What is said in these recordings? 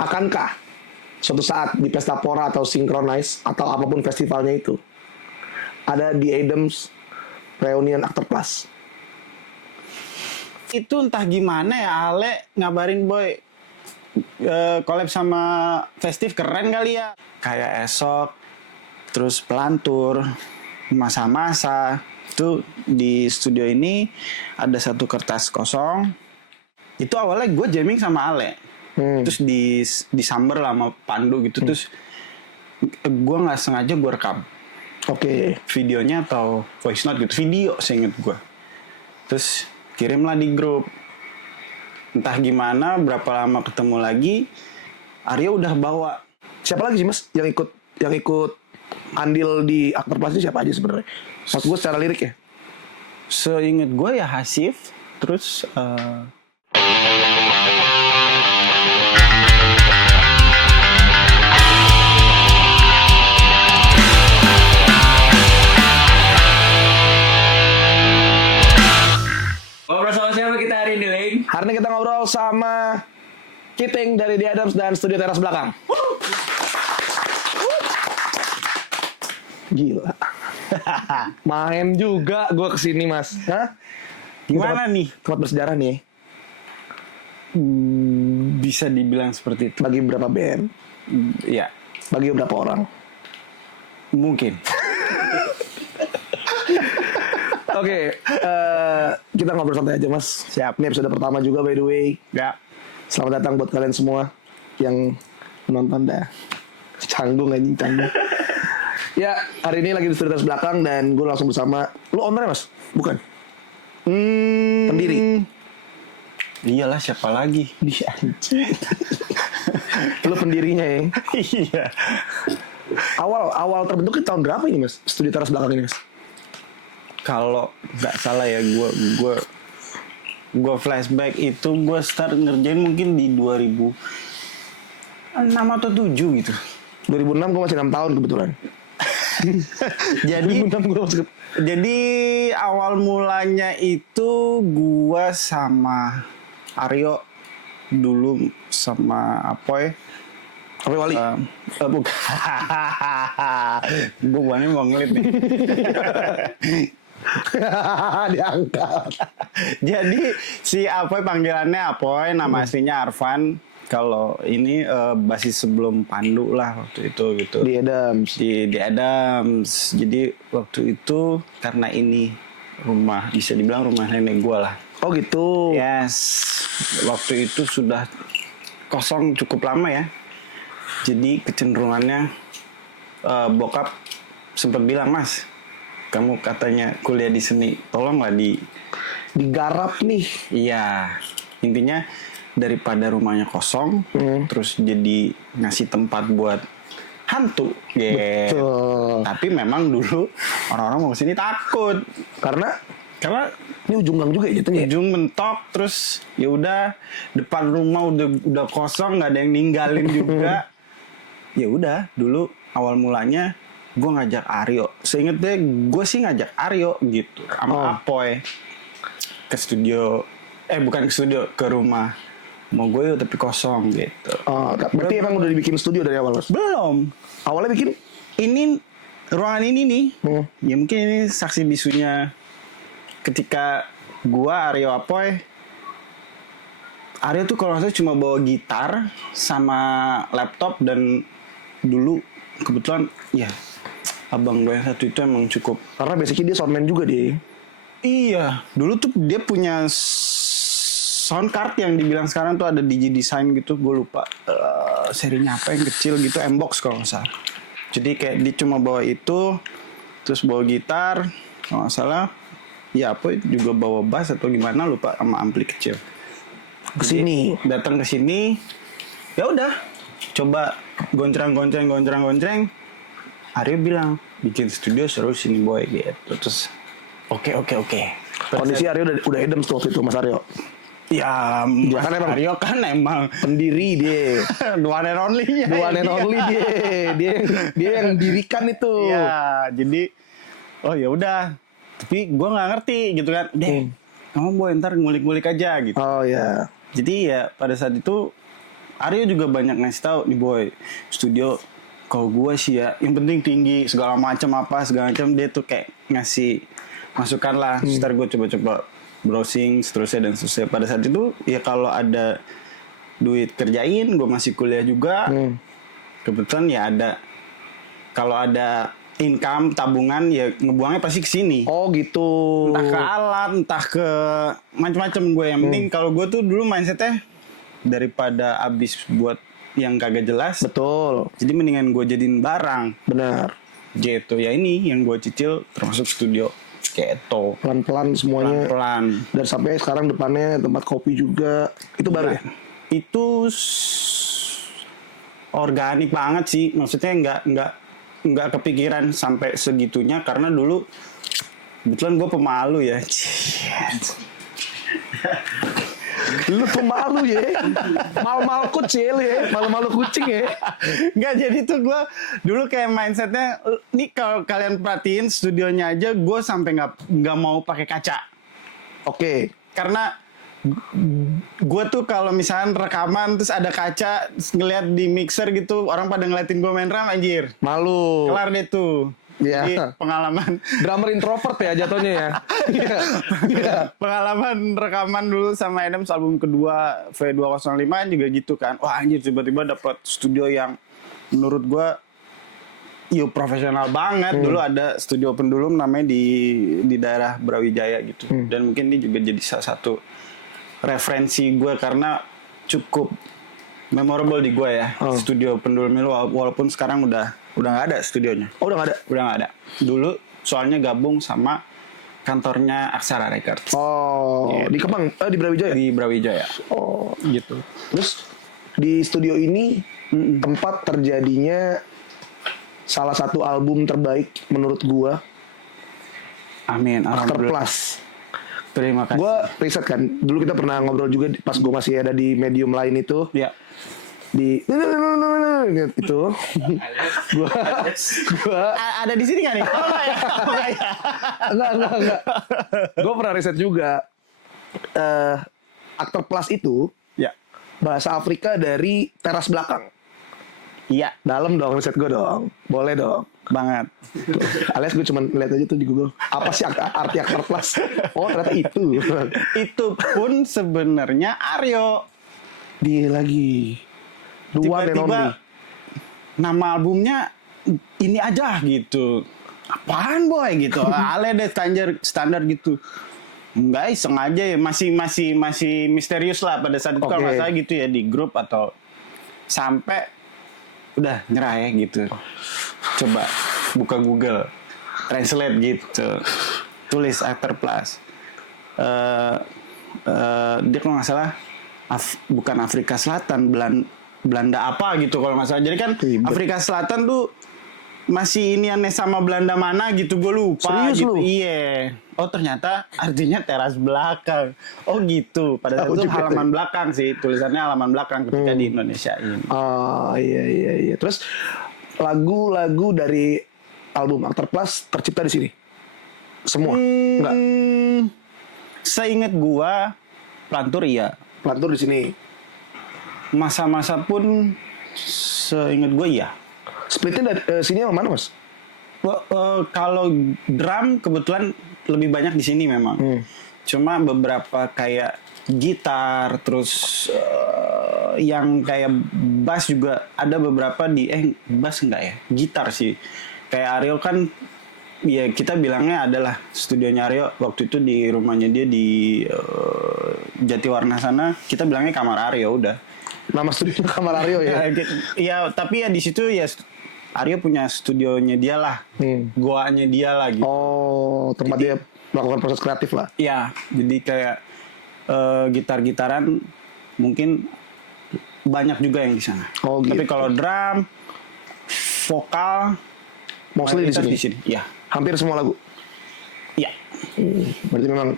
Akankah suatu saat di Pesta Pora atau Synchronize atau apapun festivalnya itu ada The Adams Reunion Actor Plus? Itu entah gimana ya Ale ngabarin Boy collab sama Festive keren kali ya. Kayak esok, terus Pelantur, masa-masa. Itu di studio ini ada satu kertas kosong. Itu awalnya gue jamming sama Ale. Terus di summer lah sama Pandu gitu. Terus gue nggak sengaja gue rekam. Oke. Videonya atau voice note gitu. Video seinget gue. Terus kirimlah di grup. Entah gimana berapa lama ketemu lagi, Aryo udah bawa. Siapa lagi sih Mas yang ikut andil di Aktor Plus ini siapa aja sebenarnya? Maksud gue secara lirik ya. Seinget gue ya Hasif. Terus Ngobrol sama siapa kita hari ini, Ling? Hari ini kita ngobrol sama Kiting dari The Adams dan studio teras belakang. Gila. Main juga gue kesini Mas. Hah? gimana nih? Tempat bersejarah nih. Bisa dibilang seperti itu. Bagi berapa band? Ya, Bagi berapa orang? mungkin. Oke, kita ngobrol santai aja Mas. Siap. Ini episode pertama juga by the way. Ya. Selamat datang buat kalian semua yang menonton dah. Canggung anjing canggung. Ya, hari ini lagi di studio teras belakang dan gue langsung bersama. Lu owner Mas? Bukan? Pendiri. Iyalah siapa lagi? Bisa. Lu pendirinya ya. Iya. Awal terbentuknya tahun berapa ini Mas? Studio teras belakang ini Mas? Kalau nggak salah ya gue flashback itu gue start ngerjain mungkin di 2006 atau 7 gitu. 2006 gue masih 6 tahun kebetulan. Jadi 2006 gue masih jadi awal mulanya itu gue sama Aryo dulu sama Apoy. Apoy Wali. Bukan. Gue bukannya mau ngelit nih. Diangkat. Jadi si Apoy panggilannya Apoy, nama aslinya Arfan. Kalau ini basis sebelum Pandu lah waktu itu gitu. Di Adams. Di Adams. Jadi waktu itu karena ini rumah, bisa dibilang rumah nenek gue lah. Oh gitu. Yes. Waktu itu sudah kosong cukup lama ya. Jadi kecenderungannya bokap sempat bilang, Mas, kamu katanya kuliah di seni, tolonglah Digarap nih. Iya, intinya daripada rumahnya kosong, terus jadi ngasih tempat buat hantu. Yeah. Betul. Tapi memang dulu orang-orang mau kesini takut Karena karena ini ujung gang juga ya jatuhnya. ujung mentok, terus ya udah depan rumah udah kosong, nggak ada yang ninggalin juga. Ya udah, dulu awal mulanya gue ngajak Aryo. Seinget deh, gue sih ngajak Aryo gitu sama Apoy ke studio. Bukan ke studio, ke rumah. Mau gue yuk tapi kosong gitu. Oh, berarti emang udah dibikin studio dari awal Mas? Belum. Awalnya bikin? Ini ruangan ini nih. Ya mungkin ini saksi bisunya ketika gue, Aryo, Apoy. Aryo tuh kalau nggak salah cuma bawa gitar sama laptop, dan dulu kebetulan ya abang gue yang satu itu emang cukup. Karena basicnya dia soundman juga dia. Iya, dulu tuh dia punya sound card yang dibilang sekarang tuh ada DJ Design gitu, gue lupa serinya apa yang kecil gitu, M-Box kalau nggak salah. Jadi kayak dia cuma bawa itu, terus bawa gitar, kalau nggak salah, ya apa juga bawa bass atau gimana lupa, sama ampli kecil. Kesini. Datang ke sini, ya udah, coba gonceng. Aryo bilang bikin studio seru sini boy gitu. Terus oke. Kondisi Aryo udah Adams tuh waktu itu Mas Aryo. Ya, Dia Mas kan emang Aryo kan emang pendiri dia. the one and only-nya. The one and only dia yang dirikan itu. Iya, jadi oh ya udah. Tapi gue nggak ngerti gitu kan. Kamu boy ntar ngulik-ngulik aja gitu. Oh ya. Jadi ya pada saat itu Aryo juga banyak ngasih tahu nih boy, studio kalau gue sih ya yang penting tinggi segala macam dia tuh kayak ngasih masukan lah. Ntar gue coba-coba browsing seterusnya dan seterusnya. Pada saat itu ya kalau ada duit kerjain, gue masih kuliah juga. Kebetulan ya ada, kalau ada income tabungan ya ngebuangnya pasti ke sini. Oh gitu. Entah ke alat, entah ke macam-macam gue. Yang penting kalau gue tuh dulu mindsetnya daripada abis buat yang kagak jelas. Betul. Jadi mendingan gue jadiin barang. Benar. Gitu ya, ini yang gue cicil termasuk studio gitu. Pelan-pelan semuanya. Pelan-pelan. Dan sampai sekarang depannya tempat kopi juga. Itu baru ya? Itu organik banget sih. Maksudnya nggak kepikiran sampai segitunya karena dulu kebetulan gue pemalu ya. Lu pemalu ya. Mal-mal kucing ya. Malu-malu kucing ya. Nggak, jadi tuh gue dulu kayak mindsetnya, nih kalau kalian perhatiin studionya aja gue sampai nggak mau pakai kaca. Oke. Karena gue tuh kalau misalnya rekaman terus ada kaca terus ngeliat di mixer gitu, orang pada ngeliatin gue main drum, anjir Malu. kelar deh tuh. Iya. Jadi pengalaman Drummer introvert ya jatuhnya ya. Iya. Iya. pengalaman rekaman dulu sama Adams album kedua V205 juga gitu kan. Wah anjir, tiba-tiba dapat studio yang menurut gue profesional banget. Dulu ada studio pendulum namanya di daerah Brawijaya gitu. Dan mungkin ini juga jadi salah satu referensi gue karena cukup memorable di gue ya. Studio pendulum itu walaupun sekarang udah nggak ada studionya. Oh udah gak ada? Udah nggak ada. Dulu soalnya gabung sama kantornya Aksara Records. Oh, di Kemang, di Brawijaya? Di Brawijaya. Oh, Gitu. terus di studio ini tempat terjadinya salah satu album terbaik menurut gua, Amin. After Alhamdulillah. Plus. Terima kasih. Gua riset kan, dulu kita pernah ngobrol juga pas gua masih ada di medium lain itu. Ya. Di itu gua Ada di sini nggak nih? Oh, enggak ya. Oh, enggak ya. enggak. Gua pernah riset juga. After Plus itu Ya. bahasa Afrika dari teras belakang. Iya. Dalam dong riset gue dong. Boleh dong. Banget. Alias gue cuma lihat aja tuh di Google. Apa sih arti After Plus? Oh ternyata itu. Itu pun sebenarnya Aryo. Dia lagi. The one and only. Tiba-tiba nama albumnya ini aja gitu. Apaan boy gitu. Ale deh standar gitu. Enggak, sengaja ya, masih misterius lah pada saat itu. Kalau nggak salah gitu ya, di grup atau sampai udah nyerah ya gitu. Coba buka Google Translate gitu, tulis After Plus. Dia kalau nggak salah bukan Afrika Selatan, Belanda apa gitu kalau nggak salah. Jadi kan Afrika Selatan tuh masih ini aneh sama Belanda mana gitu, gue lupa. Serius gitu. lu? Iya. Oh ternyata artinya teras belakang. Oh gitu. Pada saat itu halaman belakang sih, tulisannya halaman belakang ketika di Indonesia ini. Oh iya. Terus lagu-lagu dari album After Plus tercipta di sini. Semua? Enggak. Seingat gua Plantur iya. Plantur di sini. Masa-masa pun seingat gua iya. Splitnya dari sini sama mana mas? Kalau drum kebetulan lebih banyak di sini memang. Cuma beberapa kayak gitar, terus yang kayak bass juga ada beberapa di bass enggak ya? Gitar sih. Kayak Aryo kan ya kita bilangnya adalah studionya Aryo waktu itu di rumahnya dia di Jatiwarna sana, kita bilangnya kamar Aryo udah. Nama studio kamar Aryo ya? Iya, tapi ya di situ ya Aryo punya studionya dia lah, goanya dia lah gitu. Oh, tempat dia melakukan proses kreatif lah. Iya, jadi kayak gitar-gitaran mungkin banyak juga yang di sana. Oh, gitu. Tapi kalau drum, vokal, mostly di sini. Iya. Hampir semua lagu. Iya. Berarti memang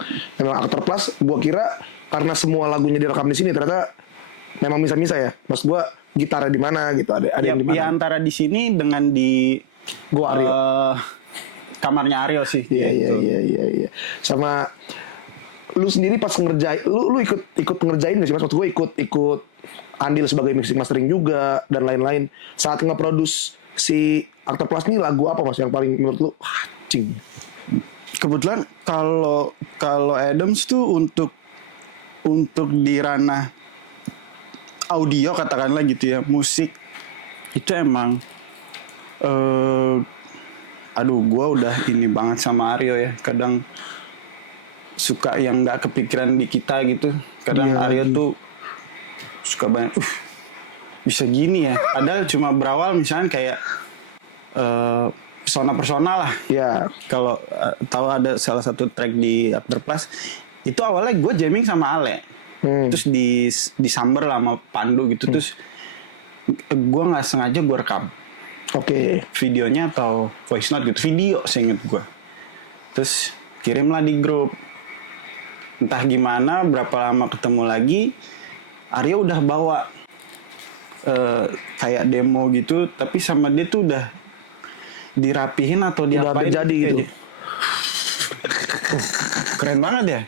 After Plus, gua kira karena semua lagunya direkam di sini ternyata memang misa-misa ya. Mas gua gitarnya di mana gitu, ada yang di mana? Ya antara di sini dengan di gua Aryo. Kamarnya Aryo sih. Iya. Sama lu sendiri pas ngerjain, lu ikut ngerjain gak sih mas? Maksud gue ikut andil sebagai mixing mastering juga dan lain-lain. Saat nge-produce si Aktor Plus nih lagu apa mas yang paling menurut lu cing? Kebetulan kalau Adams tuh untuk di ranah audio katakanlah gitu ya, musik itu emang gue udah ini banget sama Aryo ya. Kadang suka yang nggak kepikiran di kita gitu. Kadang Aryo tuh suka banget bisa gini ya. Padahal cuma berawal misalnya kayak persona lah. Ya. Kalau tahu ada salah satu track di After Plus itu awalnya gue jamming sama Ale. Terus disamber lah sama Pandu gitu. Terus gue nggak sengaja gue rekam. Oke. Videonya atau voice note gitu. Video seinget gue. Terus kirimlah di grup. Entah gimana berapa lama ketemu lagi, Aryo udah bawa kayak demo gitu, tapi sama dia tuh udah dirapihin atau diapain jadi gitu. Keren banget ya.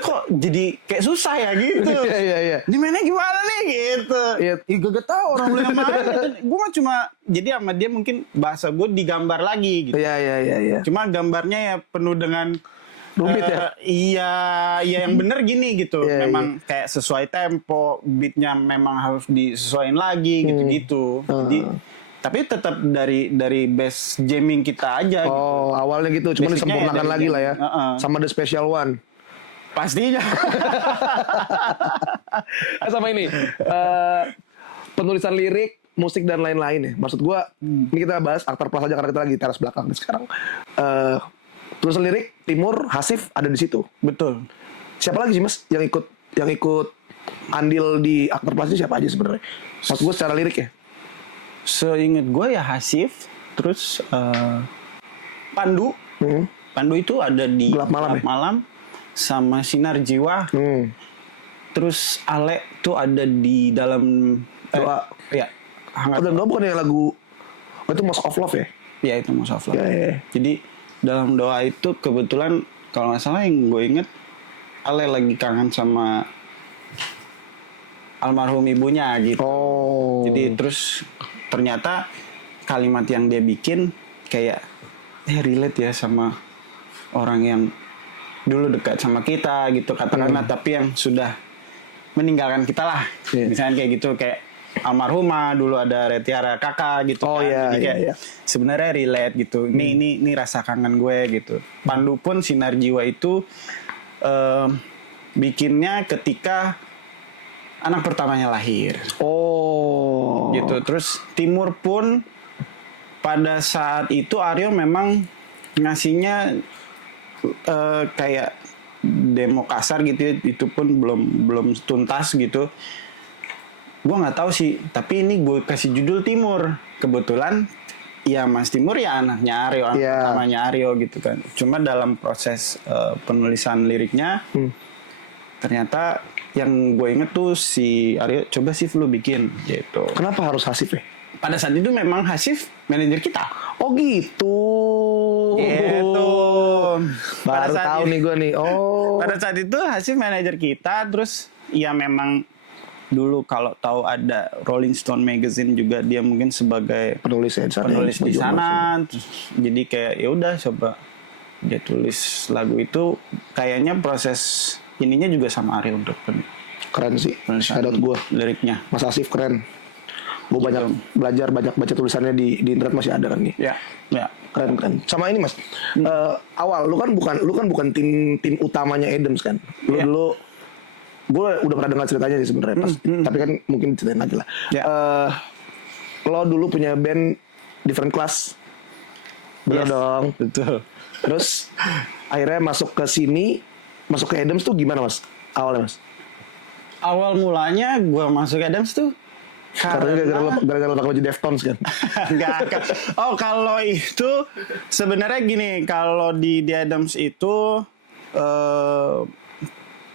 Kok jadi kayak susah ya gitu. Iya. Di mana gimana nih gitu. Iya. Gak tau orang lu yang mana. Gue mah cuma jadi sama dia mungkin bahasa gue digambar lagi gitu. Iya. Cuma gambarnya ya penuh dengan Rumit ya? Iya yang bener gini gitu. Iya, Memang kayak sesuai tempo, beatnya memang harus disesuaiin lagi gitu-gitu. Jadi tapi tetap dari base jamming kita aja. Oh, gitu. Awalnya gitu, cuma Basicnya disempurnakan ya lagi lah ya. Sama The Special One. Pastinya. Sama ini penulisan lirik, musik dan lain-lain ya. Maksud gua ini kita bahas Aktor Plus aja karena kita lagi teras belakang nih sekarang. Tulisan lirik Timur, Hasif ada di situ. Betul. Siapa lagi sih mas yang ikut andil di Aktor Plus ini siapa aja sebenarnya? Maksud gua secara lirik ya. Seinget gue ya Hasif, terus Pandu. Pandu itu ada di Gelap Malam, sama Sinar Jiwa. Terus Ale tuh ada di dalam Doa. Ya. Hangat. Dan doa bukan yang lagu itu Most of Love ya? Ya itu Most of Love. Ya. Jadi dalam doa itu kebetulan kalau nggak salah yang gue inget Ale lagi kangen sama almarhum ibunya gitu. Oh. Jadi terus ternyata kalimat yang dia bikin kayak relate ya sama orang yang dulu dekat sama kita gitu katakanlah, tapi yang sudah meninggalkan kita lah. Misalnya kayak gitu, kayak almarhumah dulu ada Retiara kakak gitu. Oh iya. Jadi kayak sebenarnya relate gitu. Ini rasa kangen gue gitu. Pandu pun Sinar Jiwa itu bikinnya ketika anak pertamanya lahir. Oh. Gitu. Terus Timur pun pada saat itu Aryo memang ngasihnya kayak demo kasar gitu ya. Itu pun belum tuntas gitu. Gue nggak tahu sih, tapi ini gue kasih judul Timur. Kebetulan ya Mas Timur ya anaknya Aryo, anak pertamanya Aryo gitu kan. Cuma dalam proses penulisan liriknya ternyata yang gue inget tuh si Aryo, coba sih lu bikin gitu. Kenapa harus Hasif ya? Pada saat itu memang Hasif manajer kita. Oh gitu. Gitu. Baru tahu nih gue nih. Oh. Pada saat itu Hasif manajer kita, terus ya memang dulu kalau tahu ada Rolling Stone Magazine juga dia mungkin sebagai penulis di sana. Terus, jadi kayak ya udah coba dia tulis lagu itu, kayaknya proses ininya juga sama Ari untuk keren sih. Shadow gue liriknya. Mas Asif keren. Gue banyak belajar, banyak baca tulisannya di internet masih ada kan nih. Ya. Keren. Sama ini mas, awal lu kan bukan tim utamanya Adams kan. Lu dulu gue udah pernah dengar ceritanya sih sebenarnya pas, tapi kan mungkin ceritain aja lah. Lo dulu punya band Different Class, bener dong. Betul. Terus akhirnya masuk ke sini, masuk ke Adams tuh gimana mas? Awalnya mas? Awal mulanya gue masuk Adams tuh Karena gara-gara lo pakai baju Deftones kan? Enggak. Oh kalau itu sebenarnya gini, kalau di Adams itu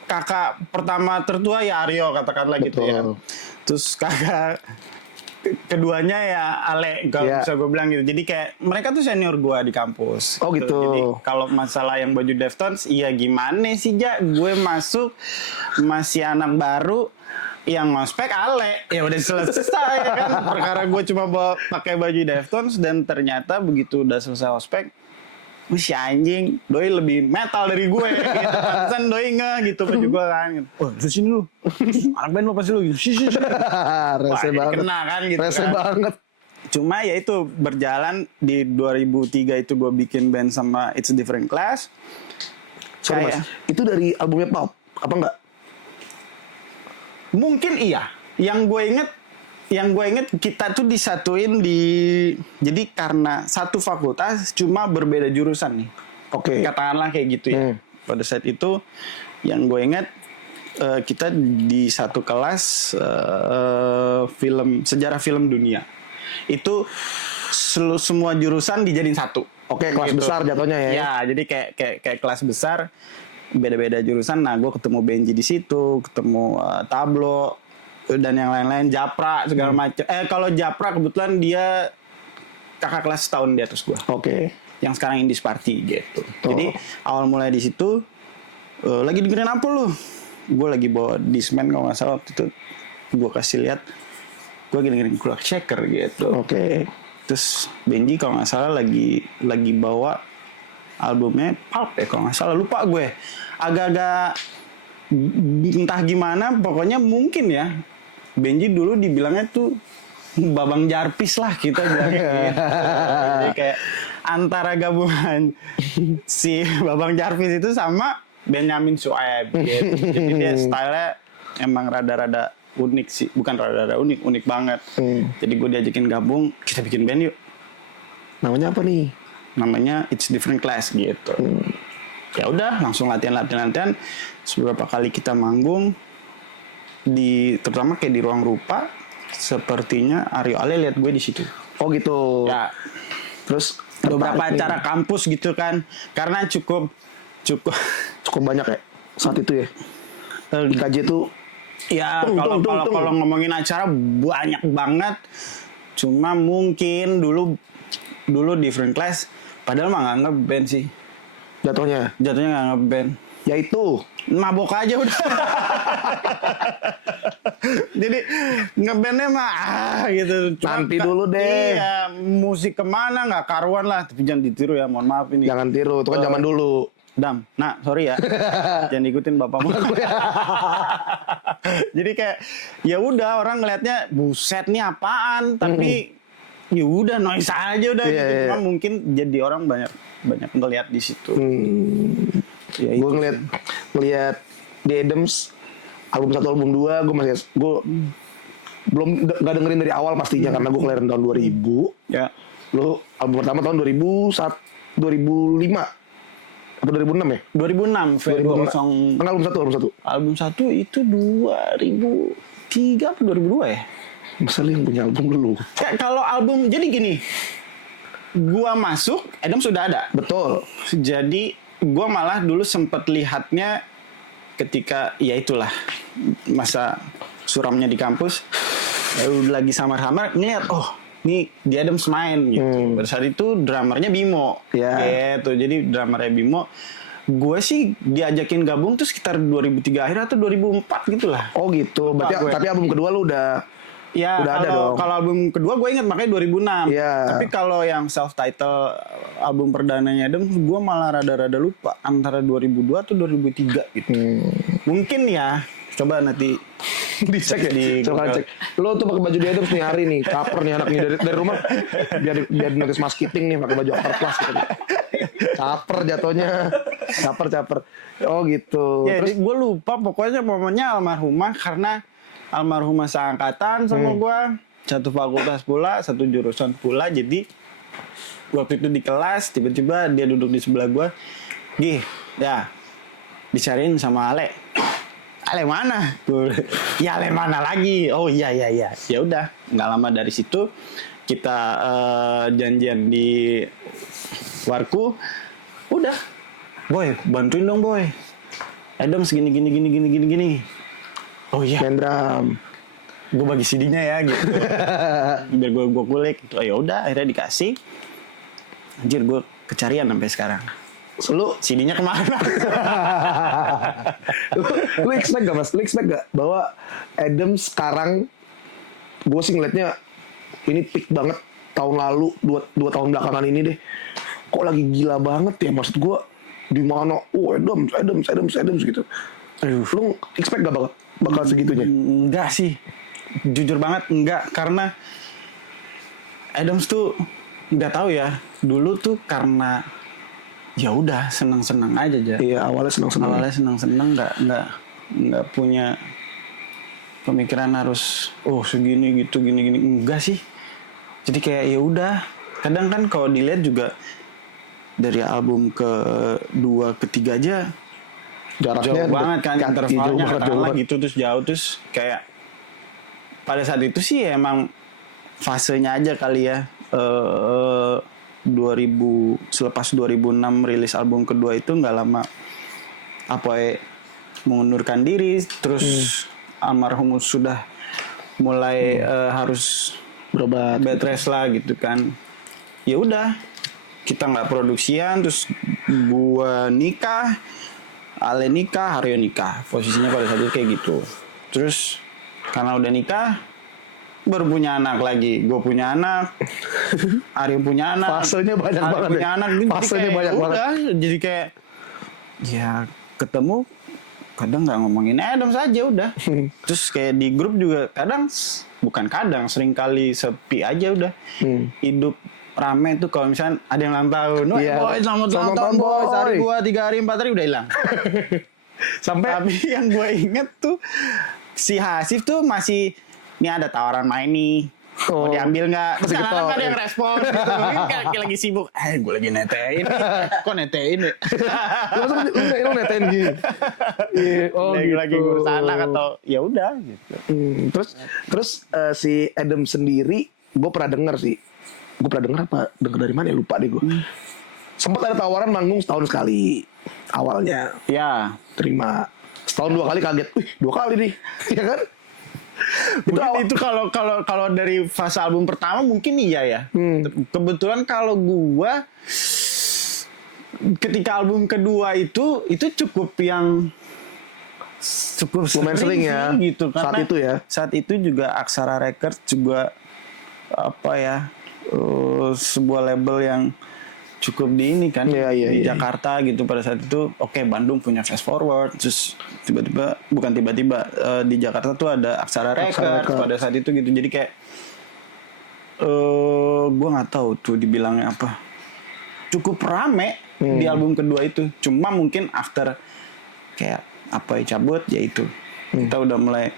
kakak pertama tertua ya Aryo katakanlah. Betul. Gitu ya. Terus kakak keduanya ya Ale kalau Iya. bisa gue bilang gitu. Jadi kayak mereka tuh senior gue di kampus. Oh, gitu. Jadi kalau masalah yang baju Deftones, iya gimana sih Ja? Gue masuk masih anak baru, yang ngospek Ale, ya udah selesai ya kan. Perkara gue cuma bawa pakai baju Deftones dan ternyata begitu udah selesai ospek, wih si anjing, doi lebih metal dari gue gitu. Pantesan doi gitu baju gue kan. Gitu. Oh, terus sini lu. Anak band lu pasti lu gitu. Sih. Rese Wah, banget. kena kan gitu Rese kan. banget. Cuma ya itu berjalan di 2003 itu gue bikin band sama It's a Different Class. Sorry Kayak- Mas, itu dari albumnya Pulp apa enggak? Mungkin iya. Yang gue inget kita tuh disatuin di, jadi karena satu fakultas cuma berbeda jurusan nih. Oke. Katakanlah kayak gitu ya. Pada saat itu yang gue inget kita di satu kelas sejarah film dunia. Itu semua jurusan dijadiin satu. Oke, kelas Gitu. besar jatuhnya ya. Ya, jadi kayak kelas besar beda-beda jurusan. Nah, gue ketemu Benji di situ, ketemu Tablo dan yang lain-lain, Japra segala macam. Kalau Japra kebetulan dia kakak kelas setahun di atas gue. Oke. Yang sekarang Indies Party gitu. Oh. Jadi awal mulai di situ lagi dengerin apa lu? Gue lagi bawa Discman kalau nggak salah waktu itu. Gue kasih lihat, gue lagi dengerin Clock Shaker gitu. Oke. Terus Benji kalau nggak salah lagi bawa albumnya Pulp ya kalau nggak salah, lupa gue. Agak-agak entah gimana, pokoknya mungkin ya Benji dulu dibilangnya tuh Babang Jarpis lah kita bilangnya gitu. Jadi kayak antara gabungan si Babang Jarpis itu sama Benyamin Sueb gitu. Jadi dia stylenya emang rada-rada unik sih, bukan rada-rada unik banget. Jadi gue diajakin gabung, kita bikin band yuk. Namanya apa nih? Namanya It's Different Class gitu. Ya udah, langsung latihan. Beberapa kali kita manggung terutama kayak di Ruang Rupa, sepertinya Aryo Ale lihat gue di situ. Oh gitu. Ya, Terus beberapa tertarik nih. acara kampus gitu kan, karena cukup Cukup banyak ya saat itu ya. IKJ itu ya kalau ngomongin acara banyak banget. Cuma mungkin dulu Different Class padahal mah nggak ngeband sih, jatuhnya nggak ngeband, yaitu mabok aja udah. Jadi ngebandnya mah gitu. Cuma Nanti dulu deh. Iya, musik kemana nggak karuan lah. Tapi jangan ditiru ya, mohon maaf ini. jangan tiru, itu kan zaman dulu. Dam, nah sorry ya, jangan ikutin bapakmu. Jadi kayak ya udah orang ngelihatnya buset nih apaan, tapi ya udah noise aja udah Iya, gitu. iya. Cuma mungkin jadi orang banyak ngelihat di situ. Ya, Gue ngeliat The Adams album 1 album 2, gue belum nggak dengerin dari awal pastinya karena gue kelahiran tahun 2000. Ya. Lu album pertama tahun 2005 apa 2006 ya? 2006 V20. Kan album 1. Album 1 itu 2003 atau 2002 ya? Masa lu yang punya album dulu? Kayak kalau album jadi gini. Gua masuk, Adam sudah ada. Betul. Jadi gua malah dulu sempet lihatnya ketika ya itulah masa suramnya di kampus. Ya udah lagi samar-samar ngeliat, oh nih di Adams main gitu. Pada saat itu drummernya Bimo. Ya. Gitu. Jadi drummernya Bimo. Gue sih diajakin gabung tuh sekitar 2003 akhir atau 2004 gitu lah. Oh gitu. Berarti Lupa gue. tapi album kedua lu udah Ya, udah ada dong. kalau album kedua gue ingat makanya 2006. Iya. Tapi kalau yang self title album perdananya Adams gue malah rada-rada lupa antara 2002 atau 2003 gitu. Mungkin ya, coba nanti dicek ya. Coba Google. cek. Lo tuh pakai baju The Adams nih hari nih, caper nih anaknya dari rumah biar nulis mas kiting nih pakai baju upperclass gitu. Caper jatuhnya. Caper. Oh gitu. Ya, Terus gue lupa pokoknya momennya almarhumah karena almarhumah seangkatan sama gue, satu fakultas pula, satu jurusan pula. Jadi waktu itu di kelas tiba-tiba dia duduk di sebelah gue, Gih, ya dicariin sama Ale. Ale mana? Ya Ale mana lagi? Oh iya. Ya udah, nggak lama dari situ kita janjian di Warku. Udah, boy, bantuin dong boy. Adam segini gini. Oh iya. main drum. gue bagi CD-nya ya gitu. Biar gue kulik gitu. Oh, ya udah akhirnya dikasih. Anjir gue kecarian sampai sekarang. Lu CD-nya kemana? lu expect gak mas? Lu expect gak bahwa Adam sekarang, gue sih ngeliatnya ini peak banget tahun lalu, dua tahun belakangan ini deh. Kok lagi gila banget ya, maksud gue di mana? Adams gitu. Aduh. Lu expect gak bakal segitunya? Enggak sih. Jujur banget enggak, karena Adams tuh nggak tahu ya. Dulu tuh karena ya udah senang-senang aja. Iya, awalnya senang-senang, nggak punya pemikiran harus segini gitu gini enggak sih. Jadi kayak ya udah. Kadang kan kalau dilihat juga dari album kedua ketiga aja jaraknya jauh banget kan, intervalnya katakanlah jauh gitu, terus jauh, terus kayak pada saat itu sih emang fasenya aja kali ya. 2000 selepas 2006 rilis album kedua itu nggak lama Apoy mengundurkan diri, terus almarhum sudah mulai harus berobat bed rest lah gitu kan. Ya udah kita nggak produksian, terus gua nikah, Ale nikah, Haryo nikah, posisinya pada saat itu kayak gitu. Terus karena udah nikah baru punya anak lagi, gue punya anak, Aryo punya anak, fasenya banyak Aryo banget punya anak, fasenya banyak banget. Jadi kayak ya ketemu kadang nggak ngomongin Adam saja udah. Terus kayak di grup juga kadang sering kali sepi aja udah. Hidup rame tuh kalau misalnya ada yang ulang tahun, boy selamat ulang tahun boy, sehari 2, 3 hari 4 hari udah hilang. Tapi yang gue inget tuh si Hasif tuh masih, ini ada tawaran main nih, mau diambil nggak? Terus kadang ada yang respon gitu. Mungkin kayak lagi sibuk, gue lagi netein. Kok netein ya? Lu netein gini. Lagi ngurus anak atau ya udah gitu. Terus si Adam sendiri, gue pernah denger denger dari mana ya, lupa deh gue. Sempat ada tawaran manggung setahun sekali awalnya. Ya. Terima. Setahun 2 kali kaget. 2 kali nih, ya kan? Itu kalau dari fase album pertama mungkin iya ya. Kebetulan kalau gua ketika album kedua itu cukup sering ya gitu, karena saat itu itu juga Aksara Records juga sebuah label yang cukup di ini kan di Jakarta gitu pada saat itu. Bandung punya Fast Forward, terus tiba-tiba di Jakarta tuh ada Aksara Records pada saat itu gitu. Jadi kayak gue nggak tahu tuh dibilangnya apa, cukup rame di album kedua itu. Cuma mungkin after kayak cabut ya itu kita udah mulai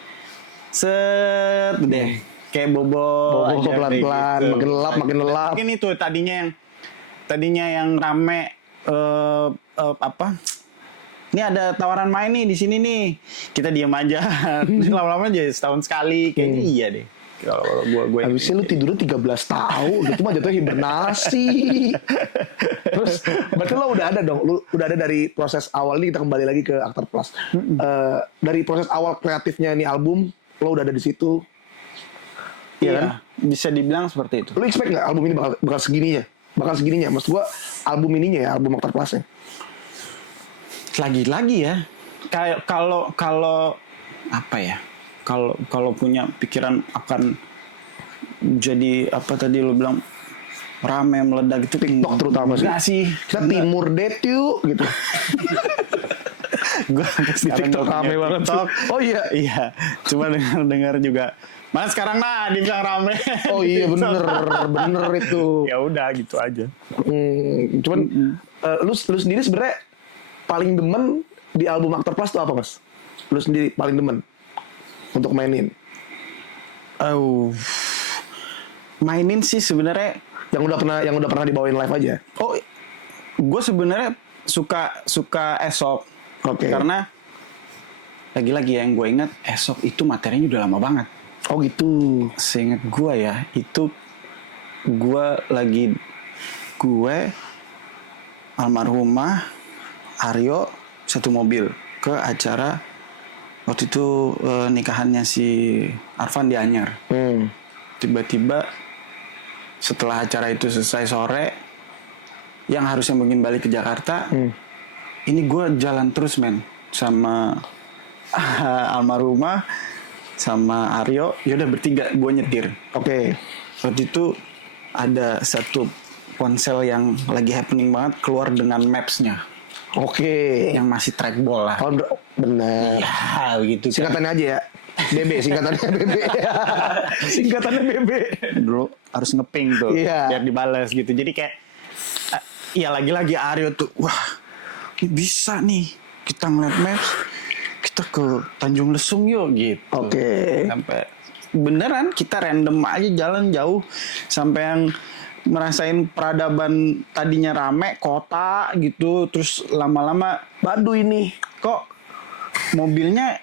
deh kayak bobo pelan-pelan gitu. makin lelap. Mungkin itu tadinya yang rame ini ada tawaran main nih di sini nih, kita diam aja. Lama-lama aja setahun sekali kayaknya. Iya deh kalau gue habisnya lu tidurnya 13 tahun itu mah jatuhnya hibernasi. Terus berarti lo udah ada dong, lu udah ada dari proses awal ini. Kita kembali lagi ke Aktor Plus. Dari proses awal kreatifnya ini album, lo udah ada di situ. Iya, bisa dibilang seperti itu. Lu expect nggak album ini bakal segininya? Maksud gua album ininya ya, album Aktor Plus-nya. Lagi-lagi ya. Kayak kalau apa ya? Kalau punya pikiran akan jadi apa tadi lu bilang rame meledak gitu, TikTok terutama sih. Kita timur date yuk gitu. Gue di TikTok rame banget. Oh iya. Cuma dengar juga. Mana sekarang dibilang rame. Oh iya bener itu. Ya udah gitu aja. Cuman lu sendiri sebenarnya paling demen di album Aktor Plus tuh apa, Mas? Lu sendiri paling demen untuk mainin? Mainin sih sebenarnya yang udah pernah dibawain live aja. Gue sebenarnya suka Esok. Karena lagi-lagi yang gue ingat Esok itu materinya udah lama banget. Oh gitu. Seingat gue ya, itu gue almarhumah Aryo satu mobil ke acara Waktu itu nikahannya si Arfan di Anyer. Tiba-tiba setelah acara itu selesai sore, yang harusnya mungkin balik ke Jakarta, ini gue jalan terus men sama almarhumah sama Aryo. Yaudah bertiga gue nyetir. Oke. Waktu itu ada satu ponsel yang lagi happening banget keluar dengan maps-nya. Oke. Yang masih trackball lah. Oh, benar. Ya begitu. Singkatannya aja ya. BB, singkatannya BB. Singkatannya BB. Dulu harus ngeping tuh Iya. biar dibales gitu. Jadi kayak ya lagi-lagi Aryo tuh, wah ini bisa nih kita ngeliat maps, kita ke Tanjung Lesung yuk gitu. Oke. Sampai beneran kita random aja jalan jauh sampai yang merasain peradaban tadinya rame kota gitu, terus lama-lama Baduy ini. kok mobilnya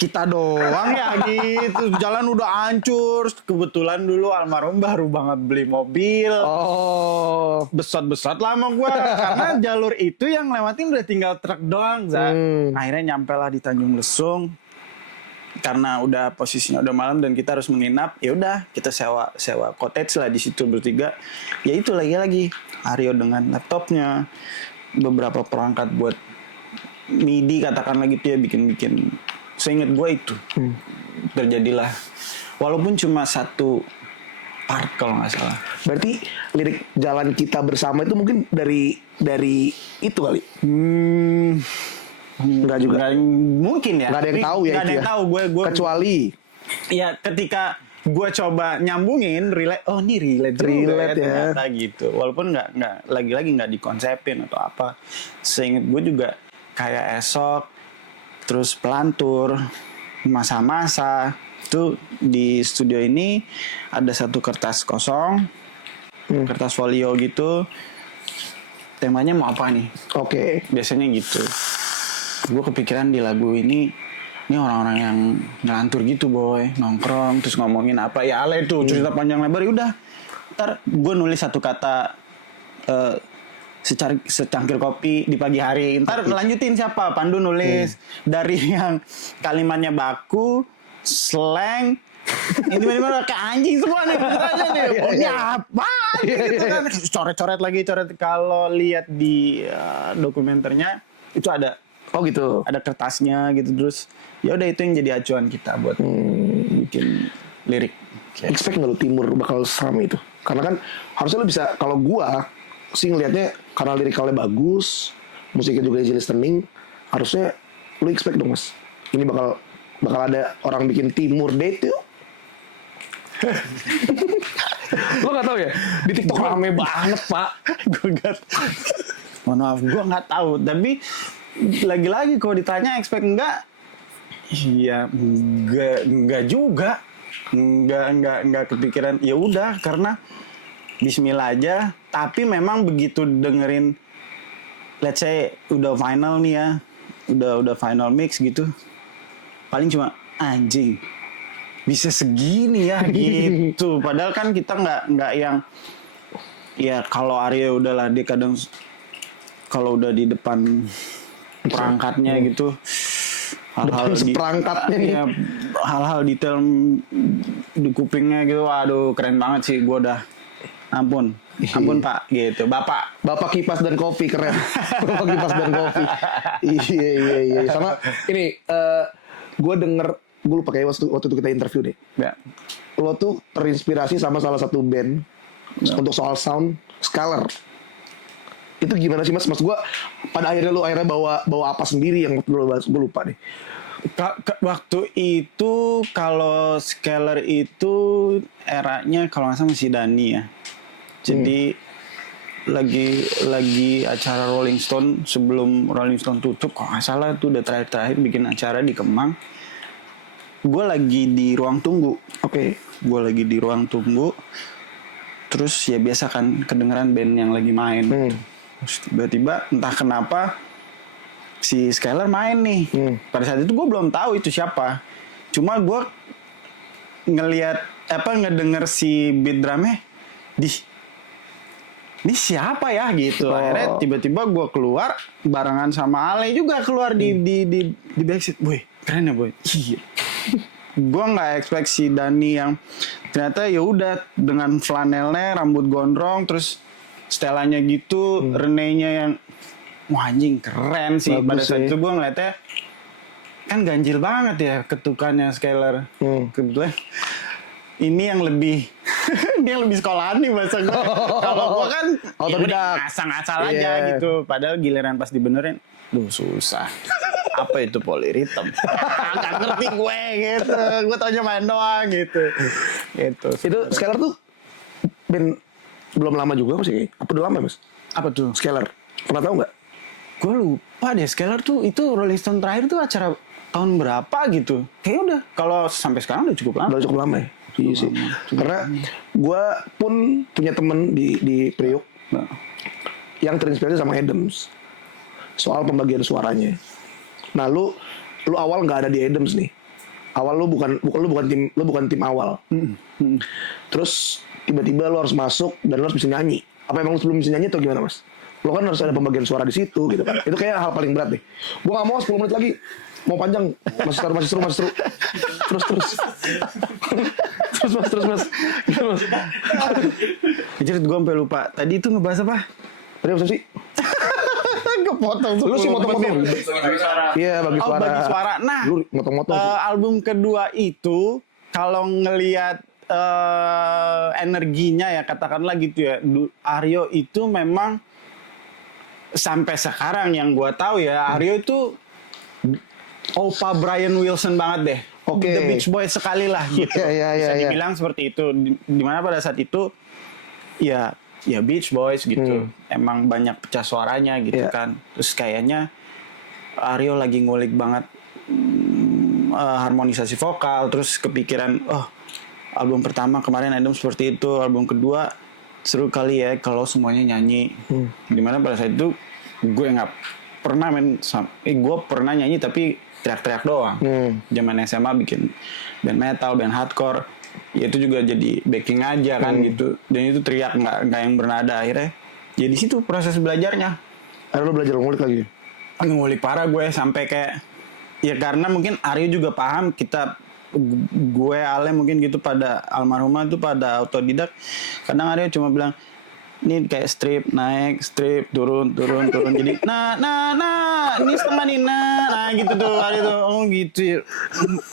kita doang ya gitu, jalan udah hancur. Kebetulan dulu almarhum baru banget beli mobil. Oh. Besot-besot lama gua karena jalur itu yang lewatin udah tinggal truk doang, Za. Akhirnya nyampe lah di Tanjung Lesung. Karena udah posisinya udah malam dan kita harus menginap, ya udah kita sewa cottage lah di situ bertiga. Ya itu lagi Aryo dengan laptopnya, beberapa perangkat buat MIDI katakanlah gitu ya, bikin. Seingat gue itu terjadilah, walaupun cuma satu part kalau nggak salah. Berarti lirik Jalan Kita Bersama itu mungkin dari itu kali. Enggak juga. Nggak, mungkin ya. Nggak ada yang tapi tahu ya nggak ada itu yang ya. tahu gue. Kecuali Ya ketika gue coba nyambungin relate, oh ini relate Relate ya. ternyata gitu. Walaupun nggak lagi-lagi nggak dikonsepin atau apa. Seingat gue juga kayak Esok, terus Pelantur, Masa-Masa. Itu di studio ini ada satu kertas kosong, kertas folio gitu. Temanya mau apa nih? oke. Biasanya gitu. Gue kepikiran di lagu ini orang-orang yang ngelantur gitu boy, nongkrong terus ngomongin apa ya Ale tuh cerita panjang lebar. Ya udah, ntar gue nulis satu kata secangkir kopi di pagi hari. Ntar lanjutin siapa? Pandu nulis dari yang kalimatnya baku, slang, ini mana kayak anjing semua nih. Aja nih, ini apa? Gitu kan. Coret-coret lagi, coret. Kalau lihat di dokumenternya itu ada. Oh gitu. Ada kertasnya gitu, terus ya udah itu yang jadi acuan kita buat bikin lirik. Expect nggak lu Timur bakal seram itu? Karena kan harusnya lu bisa, kalau gua sih ngelihatnya karena lirikalnya bagus, musiknya juga easy listening, harusnya lu expect dong mas. Ini bakal ada orang bikin Timur date yuk. Lo nggak tahu ya? Di TikTok rame banget pak. Gue nggak. Mohon maaf, gue nggak tahu. Tapi lagi-lagi kalau ditanya expect enggak, iya enggak juga. Enggak kepikiran. Ya udah karena Bismillah aja. Tapi memang begitu dengerin, let's say udah final nih ya, udah final mix gitu, paling cuma anjing bisa segini ya gitu. Padahal kan kita nggak yang ya kalau Arya udahlah dia kadang kalau udah di depan perangkatnya gitu, hal-hal seperangkatnya nih. ya, hal-hal detail di kupingnya gitu, waduh keren banget sih. Gue udah ampun Pak gitu, bapak Kipas dan Kopi keren. Bapak Kipas dan Kopi. Iya. Sama ini gue lupa kayak waktu itu kita interview deh. ya. Lo tuh terinspirasi sama salah satu band untuk soal sound, Scalar. Itu gimana sih mas? Mas gue pada akhirnya bawa apa sendiri yang gue lupa deh. Waktu itu kalau Scalar itu eranya kalau nggak salah masih Dani ya. Jadi lagi acara Rolling Stone, sebelum Rolling Stone tutup kalau nggak salah itu udah terakhir bikin acara di Kemang. Gue lagi di ruang tunggu. Oke. Gue lagi di ruang tunggu. Terus ya biasa kan kedengeran band yang lagi main. Terus tiba-tiba entah kenapa si Skylar main nih. Pada saat itu gue belum tahu itu siapa. Cuma gue ngedenger si beat drumnya, ini siapa ya gitu. Akhirnya tiba-tiba gue keluar barengan sama Ale juga keluar di backseat. Boy, keren ya boy. Iya. Gue nggak expect si Dani yang ternyata ya udah dengan flanelnya, rambut gondrong, terus setelannya gitu, Rene-nya yang wah anjing keren sih. Bagus Pada saat sih. itu gue ngeliatnya kan ganjil banget ya ketukannya Skylar. Kebetulan ini yang lebih dia lebih sekolahan nih bahasa gue. Kalau gue kan ya Otodidak. udah ngasal-ngasal aja Iya. gitu. Padahal giliran pas dibenerin, duh susah. Apa itu poliritem? Gak ngerti gue gitu. Gue taunya main doang gitu. Gitu. Itu Skylar tuh band belum lama juga masih kayaknya. Apa udah lama mas? Apa tuh? Skylar. Pernah tahu nggak? Gue lupa deh. Skylar tuh itu Rolling Stone terakhir tuh acara tahun berapa gitu. Kayaknya udah. Kalau sampai sekarang udah cukup lama. Udah cukup lama ya. Iya sih. Karena gue pun punya temen di Priuk Nah. yang terinspirasi sama Adams soal pembagian suaranya. Nah lu awal nggak ada di Adams nih. Awal lu bukan tim awal. Terus tiba-tiba lu harus masuk dan lu harus bisa nyanyi. Apa emang lu sebelum bisa nyanyi atau gimana mas? Lu kan harus ada pembagian suara di situ gitu kan. Itu kayak hal paling berat deh. Gua nggak mau 10 menit lagi. Mau panjang, masih seru. Terus mas. Jadi gue sampai lupa. Tadi itu ngebahas apa? Tadi apa sih? Kepotong. Lu sih motong-motong. Iya bagi Oh, suara. bagi suara. Nah, Lu motong-motong. sih. album kedua itu kalau ngelihat energinya ya katakanlah gitu ya. Aryo itu memang sampai sekarang yang gua tahu ya, Aryo itu Opa Brian Wilson banget deh. Oke. The Beach Boys sekali lah gitu. Iya. Bisa dibilang seperti itu. Dimana pada saat itu ya Beach Boys gitu. Emang banyak pecah suaranya gitu Iya. kan. Terus kayaknya Aryo lagi ngulik banget harmonisasi vokal. Terus kepikiran, album pertama kemarin Adam seperti itu. Album kedua seru kali ya kalau semuanya nyanyi. Dimana pada saat itu gue nggak pernah gue pernah nyanyi tapi teriak-teriak doang. Zaman SMA bikin band metal, band hardcore, ya itu juga jadi backing aja kan gitu. Dan itu teriak nggak yang bernada akhirnya. Jadi situ proses belajarnya. Ada lu belajar ngulik lagi. Ngulik parah gue sampai kayak ya karena mungkin Aryo juga paham gue Ale mungkin gitu pada almarhumah itu pada autodidak. Kadang Aryo cuma bilang ini kayak strip naik strip turun jadi nah ini setengah nih nah gitu tuh Aryo tuh gitu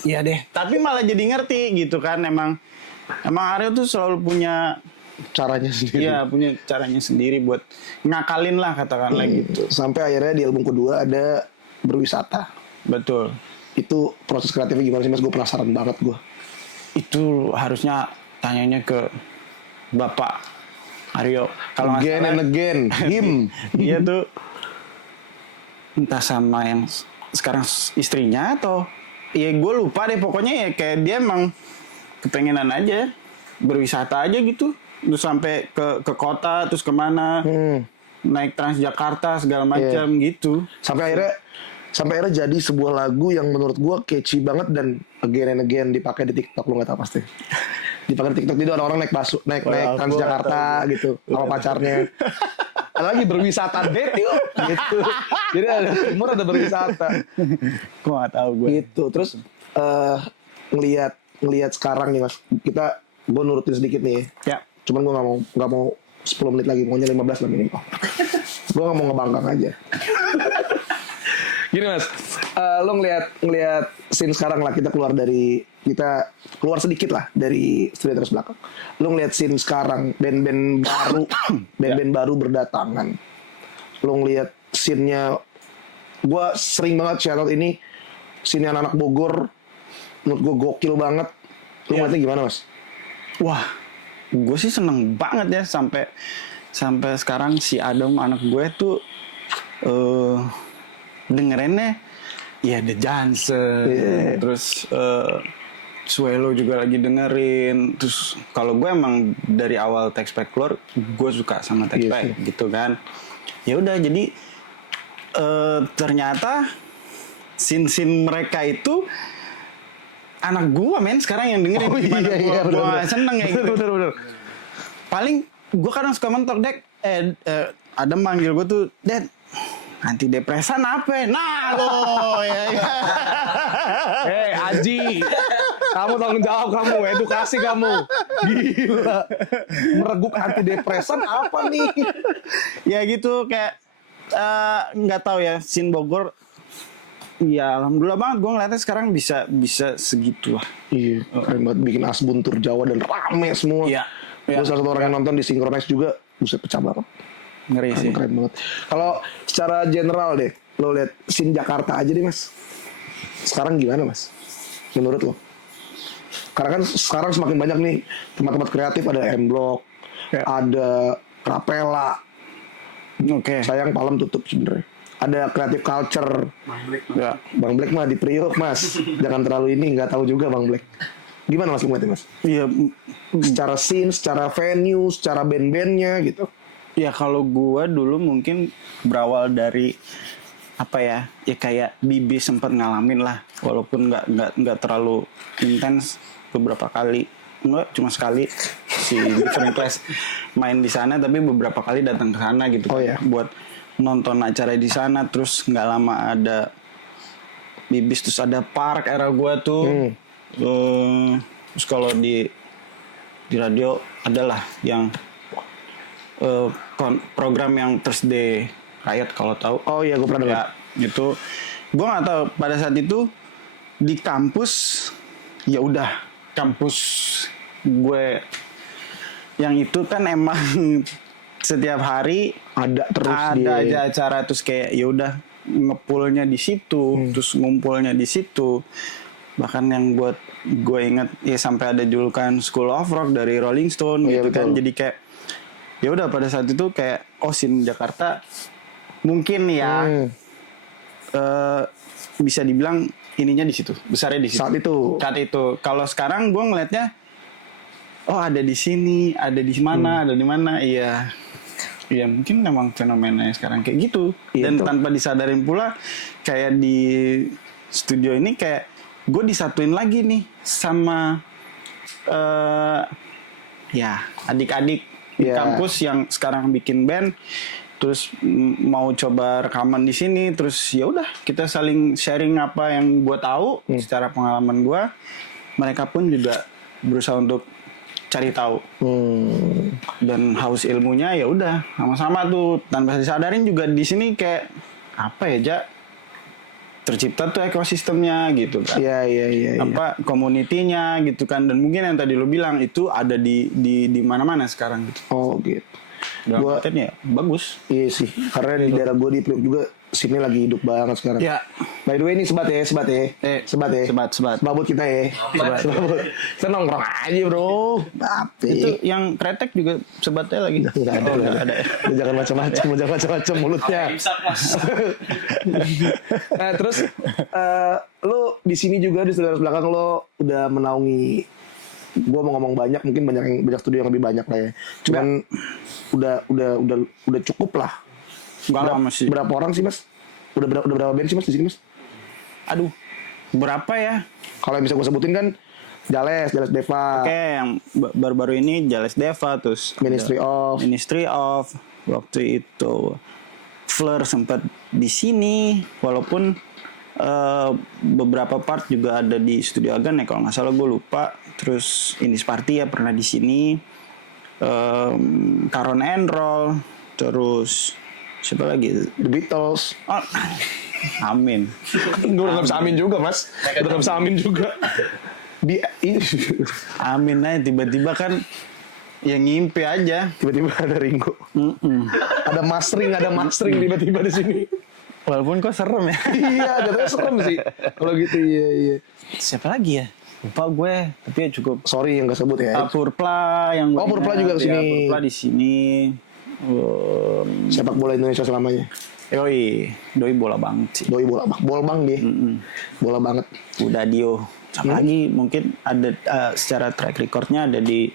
ya deh tapi malah jadi ngerti gitu kan emang Aryo tuh selalu punya Caranya sendiri. iya punya caranya sendiri buat ngakalin lah katakanlah gitu. Sampai akhirnya di album kedua ada Berwisata. Betul. Itu proses kreatifnya gimana sih mas? Gue penasaran banget gue. Itu harusnya tanyanya ke Bapak Aryo. Kalau nggak Again salah, and again. Him. dia tuh entah sama yang sekarang istrinya atau ya gue lupa deh pokoknya ya kayak dia emang kepengenan aja berwisata aja gitu. Terus sampai ke kota terus kemana naik Transjakarta segala macam gitu. Sampai akhirnya jadi sebuah lagu yang menurut gue catchy banget dan again and again dipakai di TikTok. Lu nggak tahu pasti. Dipakai di TikTok itu ada orang naik Transjakarta gitu sama pacarnya. Ada lagi berwisata date yuk gitu. Jadi ada timur ada berwisata. Gue nggak tahu gue. Gitu. Terus ngelihat sekarang nih mas. Gue nurutin sedikit nih. Ya. Cuman gue nggak mau 10 menit lagi, maunya 15 lah minimal. Gue nggak mau ngebangkang aja. Gini mas, lo ngelihat scene sekarang lah kita keluar sedikit lah dari Street Terus belakang. Lo ngelihat scene sekarang band-band baru berdatangan. Lo ngelihat scene-nya, gue sering banget shout out ini scene anak Bogor, menurut gue gokil banget. Lo ngeliatnya gimana mas? Wah, gue sih seneng banget ya sampai sekarang si Adam anak gue tuh dengerinnya ya The Johnson, terus Suelo juga lagi dengerin. Terus kalau gue emang dari awal Textpack keluar, gue suka sama Textpack gitu kan. Ya udah jadi ternyata scene mereka itu anak gua men sekarang yang dengerin gua seneng ya gitu. Bener. Paling gua kadang suka mentok Dek ada manggil gua tuh Dad antidepresan apa? Nah lo ya. Aji, kamu tanggung jawab kamu, edukasi kamu. Gila, mereguk antidepresan apa nih? Ya gitu kayak nggak tahu ya, Sin Bogor. Ya alhamdulillah banget gue ngeliatnya sekarang bisa segitu lah. Iya, keren banget bikin Asbuntur Jawa dan rame semua. Iya. Gue salah satu orang yang nonton di Synchronize juga, buset pecah banget. Ngeri sih. Keren banget. Kalau secara general deh, lo lihat scene Jakarta aja deh mas. Sekarang gimana mas? Menurut lo? Karena kan sekarang semakin banyak nih tempat-tempat kreatif, ada M-Block, ada Rapela. Oke. Sayang Palem tutup sebenarnya. Ada Creative Culture. Ya, Bang Black mah di Priok mas. Jangan terlalu ini, nggak tahu juga Bang Black. Gimana mas ngeliatnya mas? Iya. Secara scene, secara venue, secara band-bandnya gitu. Ya kalau gue dulu mungkin berawal dari apa ya? Ya kayak Bibi sempat ngalamin lah, walaupun nggak terlalu intens beberapa kali. Enggak, cuma sekali si Different Class main di sana, tapi beberapa kali datang ke sana gitu. Oh, iya. Buat nonton acara di sana, terus nggak lama ada Bibis, terus ada Park era gue tuh. Terus kalau di radio adalah yang program yang Thursday Riot kalau tahu. Oh iya, gue pernah dengar. Ya, itu gue nggak tahu pada saat itu di kampus, ya udah kampus gue yang itu kan emang setiap hari Ada terus ada aja acara, terus kayak ya udah ngepulnya di situ, terus ngumpulnya di situ. Bahkan yang buat gue inget ya sampai ada julukan School of Rock dari Rolling Stone gitu kan. Jadi kayak ya udah pada saat itu kayak scene Jakarta mungkin ya bisa dibilang ininya di situ, besarnya di situ. Saat itu. Kalau sekarang gue ngelihatnya ada di sini, ada di mana, ada di mana. Iya. Ya mungkin memang fenomenanya sekarang kayak gitu. Dan tanpa disadarin pula kayak di studio ini kayak gue disatuin lagi nih sama ya adik-adik di kampus yang sekarang bikin band, terus mau coba rekaman di sini, terus ya udah kita saling sharing apa yang gue tahu secara pengalaman gue. Mereka pun juga berusaha untuk cari tahu dan haus ilmunya, ya udah sama-sama tuh tanpa disadarin juga di sini kayak apa ya Jak, tercipta tuh ekosistemnya gitu kan. Iya. Apa community-nya gitu kan, dan mungkin yang tadi lo bilang itu ada di mana-mana sekarang gitu. Oh gitu. Gua ya bagus. Iya sih, karena di daerah gue di Priok juga sini lagi hidup banget sekarang. Ya. By the way ini sebat ya. Sebat. Sebabut kita ya. Sebabut. Kita nongkrong aja bro. Itu yang kretek juga sebatnya lagi. Nggak ada. Jangan macam-macam mulutnya. Nah, terus lo di sini juga di studio belakang lo udah menaungi. Gue mau ngomong banyak, mungkin banyak studio yang lebih banyak lah ya. Cuman udah cukup lah. Berapa orang sih mas? Udah berapa band sih mas di sini mas? Aduh, berapa ya? Kalau yang bisa gue sebutin kan Jales Deva. Oke, yang baru-baru ini Jales Deva, terus Ministry of waktu itu Fleur sempat di sini, walaupun beberapa part juga ada di Studio Agan ya kalau nggak salah, gue lupa. Terus Indis Party ya pernah di sini, Caron and Roll, terus siapa lagi? The Beatles. Oh, amin. Gue udah gak bisa amin juga mas. Udah gak bisa amin juga. Amin aja, tiba-tiba kan ya ngimpi aja. Tiba-tiba ada Ringo. Ada mastering tiba-tiba di sini. Walaupun kok serem ya. Iya, jatuhnya serem sih. Kalau gitu iya. Siapa lagi ya? Lupa gue, tapi ya cukup. Sorry yang gak sebut ya. Purpla yang gue. Purpla juga di sini. Purpla di sini. Sepak bola Indonesia selamanya. Doi bola banget sih. Doi bola bang dia. Bola banget. Udah Dio. Sama lagi mungkin ada secara track recordnya ada di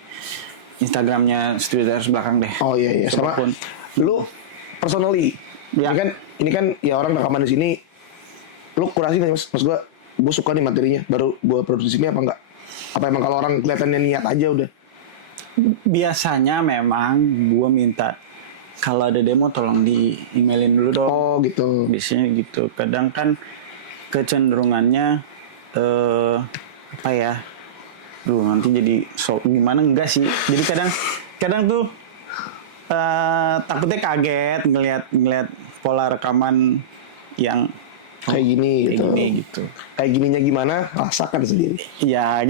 Instagramnya Studio Teras belakang deh. Oh iya. Sama lu personally. Ya. Ini kan ya orang rekaman di sini. Lu kurasi nggak mas? Mas gue suka nih materinya. Baru gue produksi ini apa enggak? Apa emang kalau orang kelihatannya niat aja udah? Biasanya memang gue minta kalau ada demo tolong di emailin dulu dong. Oh gitu. Biasanya gitu. Kadang kan kecenderungannya apa ya? Duh nanti jadi gimana enggak sih? Jadi kadang tuh takutnya kaget ngelihat pola rekaman yang Kayak gini kayak gitu. gini gitu. Kayak gininya gimana? Rasakan sendiri. Ya.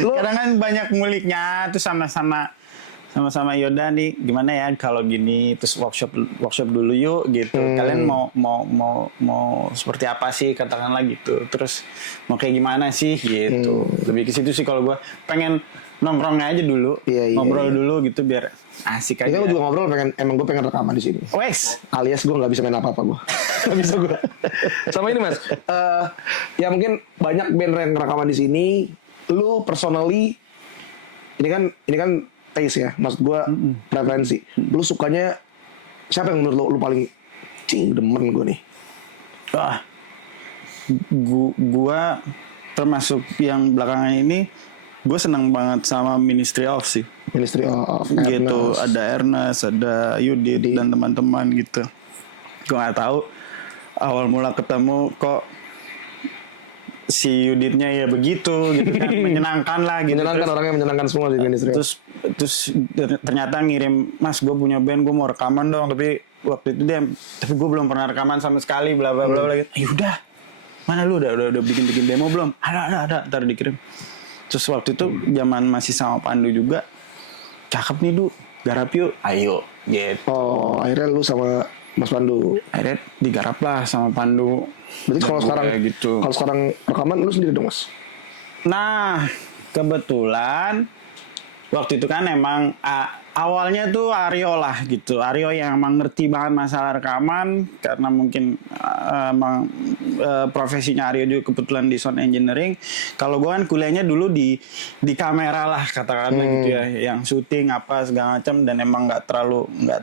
Kadang kan banyak nguliknya tuh sama-sama Yoda nih gimana ya kalau gini terus workshop dulu yuk gitu. Kalian mau seperti apa sih katakanlah gitu. Terus mau kayak gimana sih gitu. Lebih ke situ sih kalau gua pengen nongkrongnya aja dulu, ngobrol dulu gitu biar asik aja. Ya, gue juga ngobrol emang gue pengen rekaman di sini. Wes, Alias gue nggak bisa main apa-apa gue. Nggak bisa gue. Sama ini mas, ya mungkin banyak band yang rekaman di sini. Lu personally, ini kan taste ya, maksud gue preferensi. Lu sukanya siapa yang menurut lu paling demen gue nih? wah, gua termasuk yang belakangan ini. Gue senang banget sama Ministry of sih. Ministry of Gitu, ada Ernest, ada Yudit dan teman-teman gitu. Gue nggak tahu awal mula ketemu kok si Yuditnya ya begitu gitu kan menyenangkan lah gitu. Menyenangkan, orangnya menyenangkan semua di Ministry. Terus ternyata ngirim, Mas gue punya band, gue mau rekaman dong, tapi waktu itu tapi gue belum pernah rekaman sama sekali, bla bla bla gitu. Yaudah, mana lu udah bikin demo belum? Ada, ntar dikirim. Terus waktu itu zaman masih sama Pandu juga, cakep nih Du, garap yuk, ayo gitu. Oh, akhirnya lu sama Mas Pandu. Akhirnya digarap lah sama Pandu. Berarti kalau sekarang rekaman lu sendiri dong mas? Nah, kebetulan waktu itu kan emang awalnya tuh Aryo lah gitu. Aryo yang emang ngerti banget masalah rekaman karena mungkin emang profesinya Aryo juga kebetulan di sound engineering. Kalau gue kan kuliahnya dulu di kamera lah katakanlah gitu ya, yang syuting apa segala macam dan emang nggak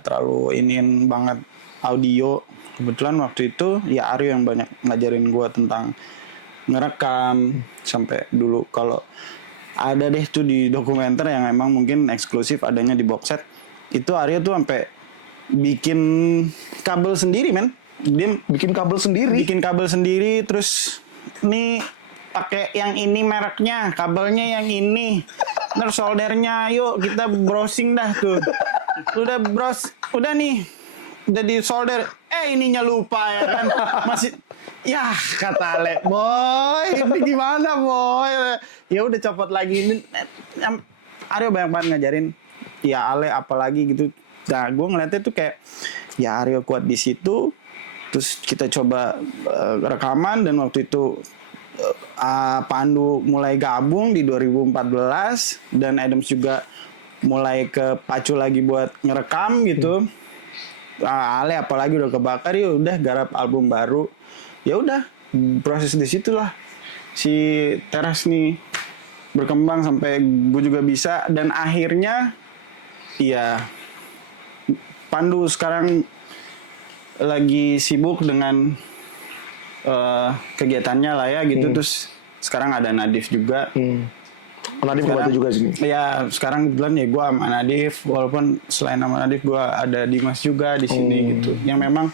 terlalu iniin banget audio. Kebetulan waktu itu ya Aryo yang banyak ngajarin gue tentang ngerekam sampai dulu kalau ada deh tuh di dokumenter yang emang mungkin eksklusif adanya di box set itu Aryo tuh sampai bikin kabel sendiri men. Dia bikin kabel sendiri terus nih pakai yang ini mereknya, kabelnya yang ini, terus soldernya yuk kita browsing dah tuh. Udah nih udah di solder, ininya lupa ya kan. Masih ya kata Ale, boy ini gimana boy, ya udah copot lagi. Ini Aryo banyak banget ngajarin ya Ale apalagi gitu. Nah gue ngeliatnya tuh kayak ya Aryo kuat di situ. Terus kita coba rekaman dan waktu itu Pandu mulai gabung di 2014 dan Adams juga mulai kepacu lagi buat ngerekam gitu. Ale apalagi udah kebakar ya udah garap album baru. Ya udah proses di situlah si Teras nih berkembang sampai gue juga bisa dan akhirnya ya Pandu sekarang lagi sibuk dengan kegiatannya lah ya gitu. Terus sekarang ada Nadif juga. Nadif sekarang juga sini. Ya sekarang kebetulan ya gue sama Nadif, walaupun selain sama Nadif gue ada Dimas juga di sini gitu. Yang memang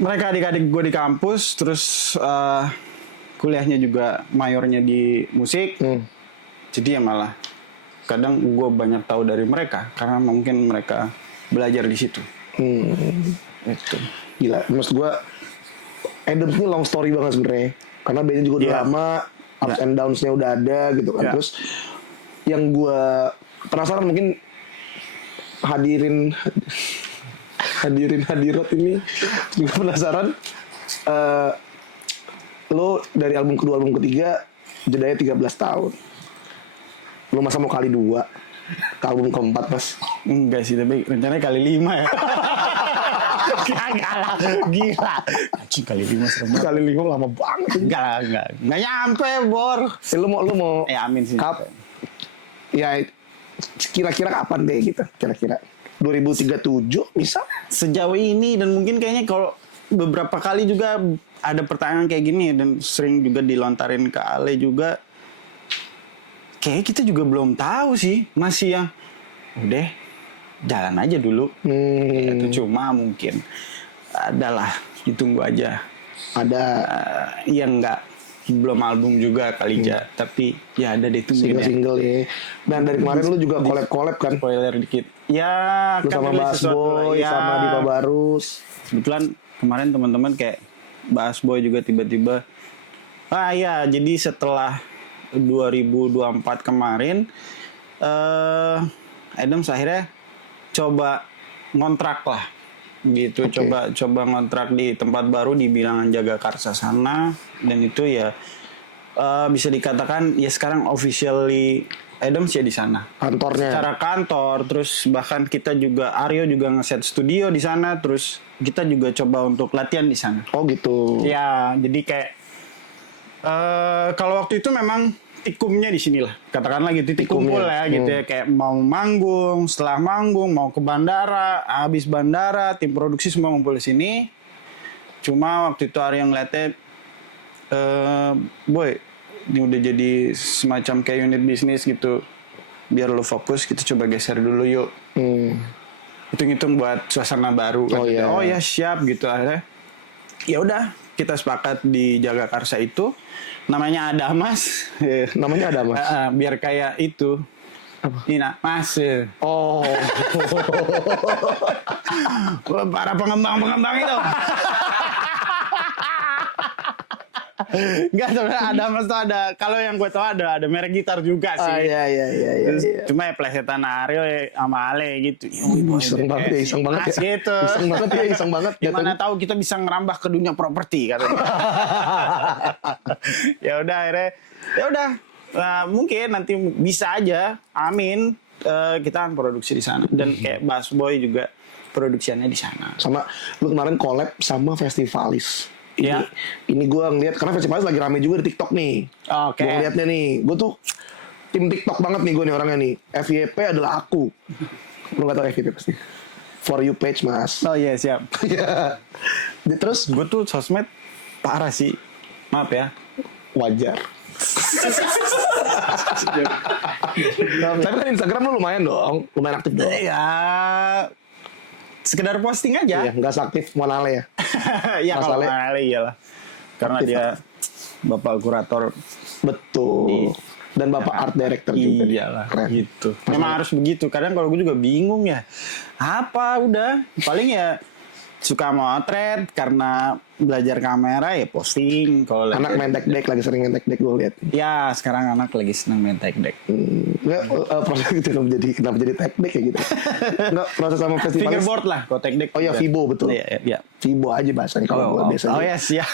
mereka adik-adik gue di kampus, terus kuliahnya juga mayornya di musik. Jadi ya malah kadang gue banyak tahu dari mereka karena mungkin mereka belajar di situ. Itu gila, maksud gue Adams ini long story banget sebenarnya karena bandnya juga udah lama, ups and downs-nya udah ada gitu kan. Terus yang gue penasaran mungkin hadirat ini juga penasaran, lo dari album kedua album ketiga jedanya 13 tahun, lo masa mau kali 2 ke album keempat mas? enggak sih, tapi rencananya kali 5 ya. Enggak lah, gila. Anjing kali 5 serem banget. Kali 5 lama banget. Enggak nyampe, Bor. Lu mau Amin sih. Ya kira-kira kapan deh kita? Kira-kira 2037 bisa? Sejauh ini dan mungkin kayaknya kalau beberapa kali juga ada pertanyaan kayak gini dan sering juga dilontarin ke Ale juga. Kayaknya kita juga belum tahu sih, masih yang udah jalan aja dulu. Itu cuma mungkin adalah ditunggu aja. Ada Ya enggak, belum album juga kali Ja, tapi ya ada ditungguin ya. single ya. Dan dari kemarin lu juga collab kan? Spoiler dikit. Ya Lu sama rilis Bass sesuatu lah. Boy, Ya, sama Dipa Barus. kebetulan kemarin teman-teman kayak Bass Boy juga tiba-tiba ya jadi setelah 2024 kemarin Adams akhirnya coba ngontrak lah gitu. Oke. Coba ngontrak di tempat baru di Bilangan Jagakarsa sana, dan itu ya bisa dikatakan ya sekarang officially Adams ya di sana. Kantornya. Secara kantor, terus bahkan kita juga Aryo juga ngeset studio di sana, terus kita juga coba untuk latihan di sana. Oh gitu. Ya, jadi kayak kalau waktu itu memang tikumnya di sini lah, katakanlah gitu, titik Tikumnya. kumpul ya gitu ya, kayak mau manggung, setelah manggung mau ke bandara, habis bandara tim produksi semua ngumpul di sini. Cuma waktu itu Aryo ngeliatnya, Boy, ini udah jadi semacam kayak unit bisnis gitu, biar lo fokus, kita coba geser dulu yuk. Hitung-hitung buat suasana baru. Oh, iya. Oh ya siap gitu. Akhirnya ya udah kita sepakat di Jagakarsa itu, namanya Adamas. Namanya ada Mas. Biar kayak itu. Ina Mas. Oh. Para pengembang itu. Enggak, sebenarnya Adamas tuh ada, kalau yang gue tahu ada merek gitar juga sih. Iya. Terus cuma ya plesetan Aryo sama Ale gitu. Iseng banget ya, iseng banget ya. Gitu. Iseng banget. Gimana tahu kita bisa ngerambah ke dunia properti katanya. Ya udah akhirnya, ya udah. Nah, mungkin nanti bisa aja, amin, kita kan produksi di sana, dan kayak Bass Boy juga produksiannya di sana. Sama lu kemarin collab sama Festivalis. Iya. Ini gue ngeliat karena Festivalis lagi rame juga di TikTok nih. Oke. Gue ngeliatnya nih, gue tuh tim TikTok banget nih gue nih orangnya nih. FYP adalah aku. Lu gak tau FYP pasti. For you page mas. Oh iya siap. Iya. Terus Gue tuh sosmed parah sih. Maaf ya. wajar. Tapi kan Instagram lu lumayan dong, lumayan aktif dong. Ya sekedar posting aja. Iya, nggak seaktif Monale ya. Ya Mas kalau Ale. Ale iyalah. Karena Aktif, dia bapak kurator. Betul. Dan bapak art director juga. Iyalah Keren. gitu. Memang harus begitu. Kadang kalau gue juga bingung ya. Apa udah? Paling ya suka motret karena belajar kamera ya posting. Kalau Anak main tek-dek, lagi sering main tek-dek gue lihat. ya sekarang anak lagi seneng main tek-dek. Nggak, proses gitu kenapa jadi tek-dek ya gitu. Nggak, proses sama festivalis. Fingerboard lah kalau tek-dek. Oh iya, Vibo, betul. Iya. Vibo aja bahasanya kalau gue biasanya. Oh ya siap.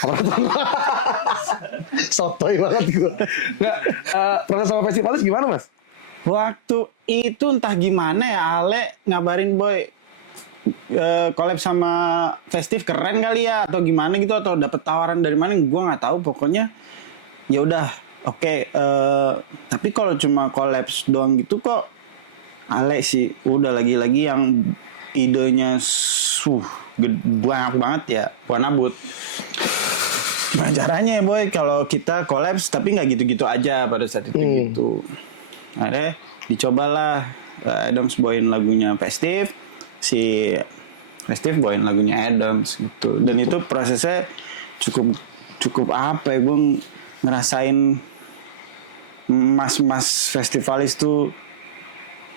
Sotoy banget gue. Nggak, proses sama festivalis gimana mas? Waktu itu entah gimana ya Ale ngabarin Boy collab sama Festive keren kali ya atau gimana gitu, atau dapet tawaran dari mana gue nggak tahu, pokoknya ya udah oke. Tapi kalau cuma collabs doang gitu kok Ale sih udah lagi-lagi yang idenya banyak banget ya Buana But. Gimana caranya ya Boy kalau kita collabs tapi nggak gitu-gitu aja pada saat itu gitu. Akhirnya dicobalah Adams bawain lagunya Festive, si Festive bawain lagunya Adams gitu. Dan itu prosesnya cukup apa ya, gue ngerasain mas-mas festivalis tuh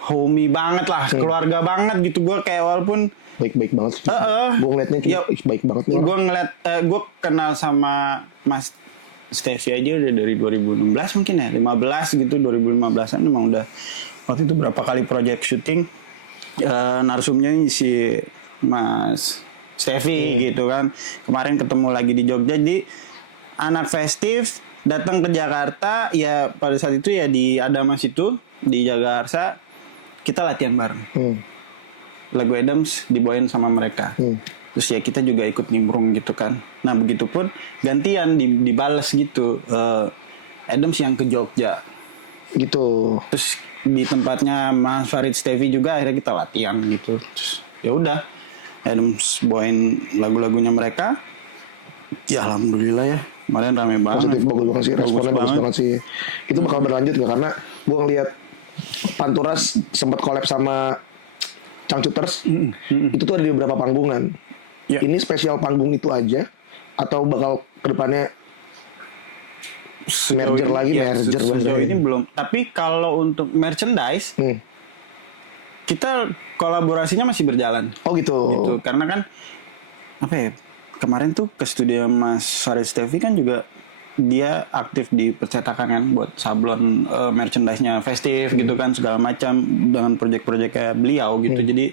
homey banget lah, keluarga banget gitu. Gue kayak walaupun Baik-baik banget. Gue ngeliatnya kayak baik banget nih. gue ngeliat, gue kenal sama Mas Stevie aja udah dari 2016 mungkin ya, 15 gitu, 2015an emang udah. Waktu itu berapa kali project syuting, narsumnya si Mas Stevie gitu kan. Kemarin ketemu lagi di Jogja, jadi anak Festive datang ke Jakarta ya pada saat itu ya di Adamas itu di Jagakarsa, kita latihan bareng. Lagu Adams dibawain sama mereka. Terus ya kita juga ikut nimbrung gitu kan. Nah begitupun gantian dibales gitu. Adams yang ke Jogja Gitu. terus di tempatnya Mas Farid Stevie juga, akhirnya kita latihan gitu. Terus ya udah Adams bawain lagu-lagunya mereka. Ya alhamdulillah ya kemarin rame banget. Positif, bagus banget sih. Responnya bagus banget sih. Itu bakal berlanjut gak? Karena gue ngeliat Panturas sempat collab sama Changcuters itu tuh ada di beberapa panggungan. Ya. Ini spesial panggung itu aja atau bakal kedepannya merger lagi merger sejauh bahasanya. ini belum. Tapi kalau untuk merchandise kita kolaborasinya masih berjalan. Oh gitu. Gitu. Karena kan apa ya? Kemarin tuh ke studio Mas Farid Stevi kan juga dia aktif di percetakan kan buat sablon merchandise-nya Festive gitu kan segala macam dengan proyek-proyek kayak beliau gitu. Jadi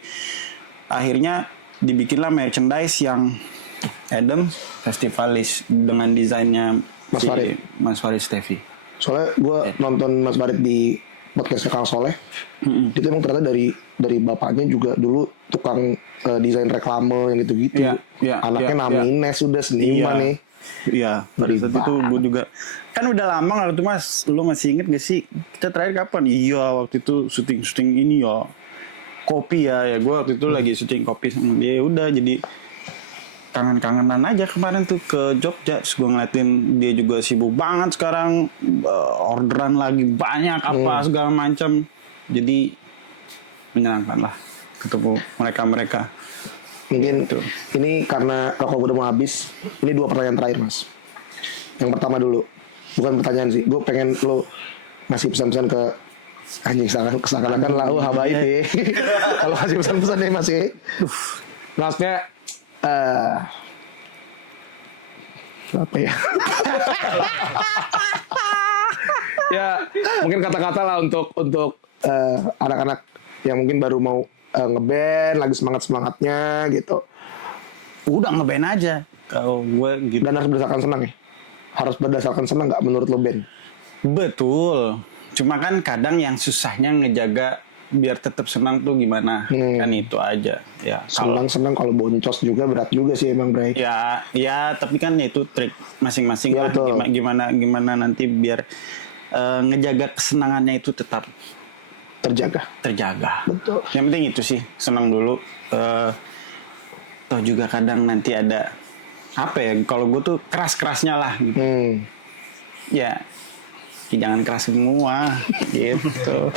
akhirnya dibikinlah merchandise yang Adam Festivalis dengan desainnya Mas Farid. Mas Farid Stevi. Soalnya gue nonton Mas Farid di podcastnya Kang Soleh, itu emang ternyata dari bapaknya juga dulu tukang desain reklame yang gitu-gitu. Iya, Anaknya iya, Namines sudah seniman nih. Iya, pada saat itu gue juga kan udah lama nggak tuh Mas, lu masih inget gak sih kita terakhir kapan? Iya waktu itu syuting ini ya kopi ya gue waktu itu lagi syuting kopi sama dia udah jadi kangen-kangenan aja kemarin tuh ke Jogja. Terus gue ngeliatin dia juga sibuk banget sekarang orderan lagi banyak apa segala macam jadi menyenangkan lah ketemu mereka. Mungkin ini karena rokok gue udah mau habis. Ini 2 pertanyaan terakhir Mas. Yang pertama dulu, bukan pertanyaan sih. Gue pengen lo ngasih pesan-pesan ke anjing seakan-akan lah habaib ya. Kalau kasih pesan-pesan nih Mas ya. Maksudnya apa ya? Ya mungkin kata-kata lah untuk anak-anak yang mungkin baru mau ngeband lagi semangatnya gitu. Udah ngeband aja kalau gue gitu. Dan harus berdasarkan senang ya. Harus berdasarkan senang nggak menurut lo band? Betul. Cuma kan kadang yang susahnya ngejaga biar tetap senang tuh gimana? Kan itu aja. Ya. Senang kalau boncos juga berat juga sih emang Bray. Ya, tapi kan itu trik masing-masing Ya, lah. betul. Gimana nanti biar ngejaga kesenangannya itu tetap terjaga. Betul. Yang penting itu sih senang dulu. Toh juga kadang nanti ada apa ya? Kalau gue tuh keras-kerasnya lah. Gitu. Ya jangan keras semua gitu.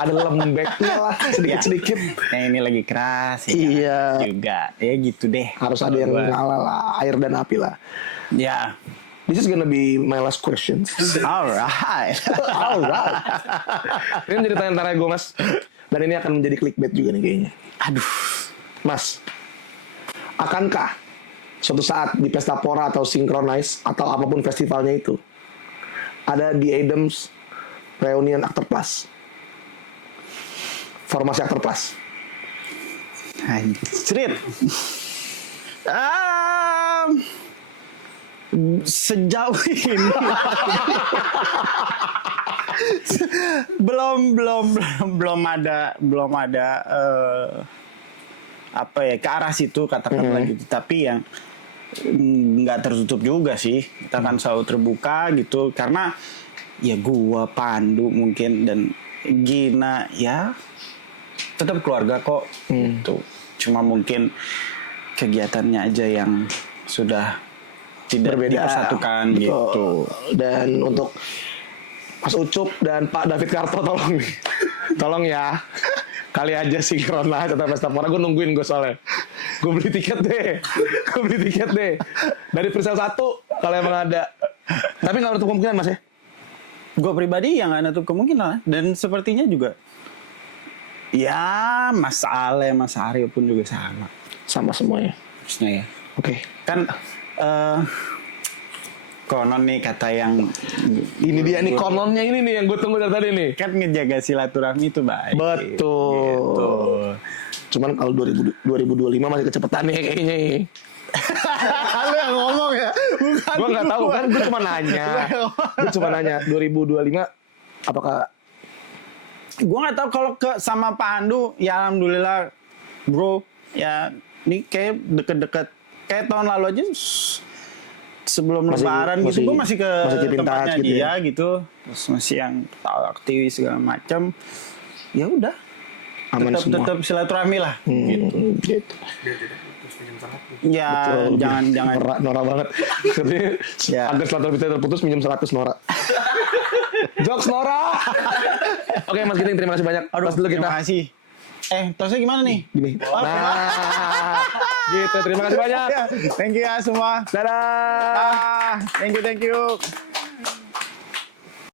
Ada lembeknya lah sedikit-sedikit. Yang ini lagi keras ya Iya. juga. Ya gitu deh. Harus ada yang ngalah lah, air dan api lah. Ya. This is gonna be my last question. Alright. Ini menjadi tanya terakhir gue Mas. Dan ini akan menjadi clickbait juga nih kayaknya. Aduh. Mas, akankah suatu saat di Pesta Pora atau Synchronize atau apapun festivalnya itu ada di Adams reunion Aktor Plus? Formasi Aktor Plus. Anjrit. Sejauh ini belum ada apa ya ke arah situ katakanlah gitu. Tapi yang nggak tertutup juga sih, kita kan selalu terbuka gitu karena ya gua Pandu mungkin dan Gina ya tetap keluarga kok gitu. Cuma mungkin kegiatannya aja yang sudah tidak Berbeda. dipersatukan Betul. gitu. Dan untuk Mas Ucup dan Pak David Karto tolong nih. Tolong ya. Kali aja sinkron lah atau Pesta Pora. Gue nungguin gue soalnya. Gue beli tiket deh. Dari presale 1 kalau emang ada. Tapi gak menutup kemungkinan Mas ya? Gue pribadi yang gak nutup kemungkinan. Dan sepertinya juga ya Mas Ale, Mas Aryo pun juga sama. Sama semuanya. Harusnya ya. Oke. Kan konon nih kata yang Ini dia nih kononnya ini nih yang gue tunggu dari tadi nih. kan ngejaga silaturahmi itu baik. Betul. Gitu. Cuman kalau 2025 masih kecepetan nih kayaknya. Lu yang ngomong ya, bukan Gue nggak tahu kan, gue cuma nanya. 2025 apakah gue nggak tahu kalau ke sama Pak Andu ya alhamdulillah bro ya ini kayak deket-deket kayak tahun lalu aja sebelum lebaran gitu gue masih ke keep in touch tempatnya gitu dia ya? gitu terus masih yang tahu aktivis segala macam ya udah aman semua? tetap silaturahmi lah gitu. Gitu. Ya Betul, jangan Nora banget. Jadi Ya. agar silaturahmi kita terputus minjem 100 Nora. Jokes Nora. Oke Mas Giting terima kasih banyak. Pas dulu kita. terima kasih Tosnya gimana nih? Gini. Nah, gitu. Terima kasih banyak. Thank you ya semua. Dadah. Thank you.